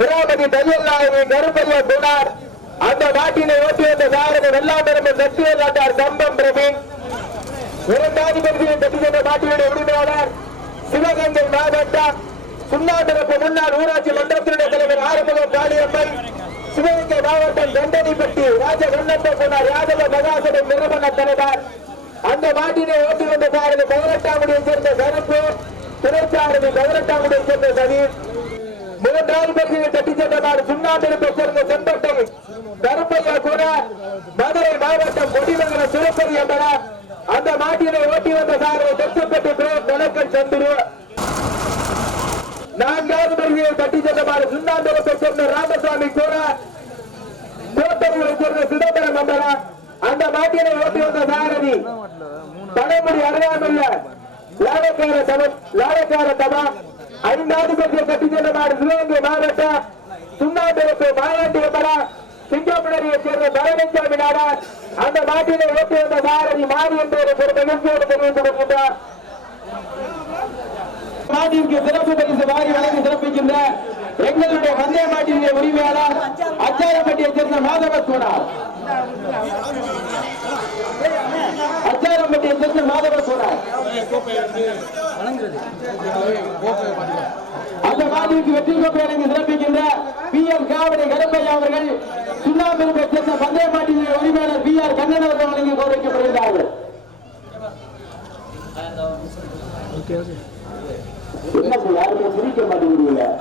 விராமதி தையல்லாயி கருப்பைய குணார் அந்த நாட்டினை ஓட்டி வந்த சாரதி வெள்ளாம்பரம்பு சக்திவேல் நாட்டார் சம்பம் பிரவீன் இரண்டாவது பகுதியை பெற்று நாட்டினுடைய உரிமையாளர் சிவகங்கை மாவட்டம் சுண்ணாந்திரப்பு முன்னாள் ஊராட்சி மன்றத்தினுடைய தலைவர் ஆறுமுகம் காளியம்மன் சிவகங்கை மாவட்டம் தண்டனிப்பட்டி ராஜ கண்ணப்ப போனார் யாதவ மகாசபை நிறுவன தலைவர் அந்த மாட்டினை ஓட்டி வந்த சாரதி பதினெட்டாமுடியை சேர்ந்த கருப்பு. திரைச்சாரதி சேர்ந்த சதீஷ் மூன்றாவது பகுதியை தட்டி சென்ற சேர்ந்த செம்பட்டை கருப்பையா கூட மதுரை மாவட்டம் கொடிமங்கல சிறப்பதி அந்த மாட்டினை ஓட்டி வந்த சாரதி தெற்குப்பட்டு பிரேம் நலக்கல் சந்துரு. நான்காவது பகுதியை தட்டி சென்ற மாடு சேர்ந்த ராமசாமி கூட கோட்டையூரை சேர்ந்த சிதம்பரம் என்பனர் அந்த மாட்டினை ஓட்டி வந்த சாரதி. பழமுடி அருகாமையில் லாடக்கார தவம் லாடக்கார தவம் ஐந்தாவது பகுதியை கட்டி சென்ற மாடு சிவகங்கை மாவட்டம் சுண்ணாந்திரப்பு மாயாண்டி என்பனர் சிங்கப்பனரியை சேர்ந்த பழனிசாமி நாடார் அந்த மாட்டினை ஓட்டி வந்த சாரதி மாறி என்பதை ஒரு நிகழ்ச்சியோடு தெரிவித்துக் கொள்கின்றார் மாட்டிற்கு சிறப்பு பரிசு வாரி வழங்கி சிறப்பிக்கின்ற எங்களுடைய வந்தே மாட்டினுடைய உரிமையாளர் அச்சாரப்பட்டியை சேர்ந்த மாதவ சோனார் அச்சாரப்பட்டியை சேர்ந்த மாதவ சோனார் அந்த மாதிரிக்கு வெற்றி கோப்பை வழங்கி சிறப்பிக்கின்ற பி எம் காவடி கருப்பையா அவர்கள் சுண்ணாம்பிருப்பை சேர்ந்த பந்தய மாட்டினுடைய உரிமையாளர் பி ஆர் கண்ணன் அவர்கள் வழங்கி கௌரவிக்கப்படுகிறார்கள் என்ன யாருமே சிரிக்க மாட்டேங்கிறீங்க?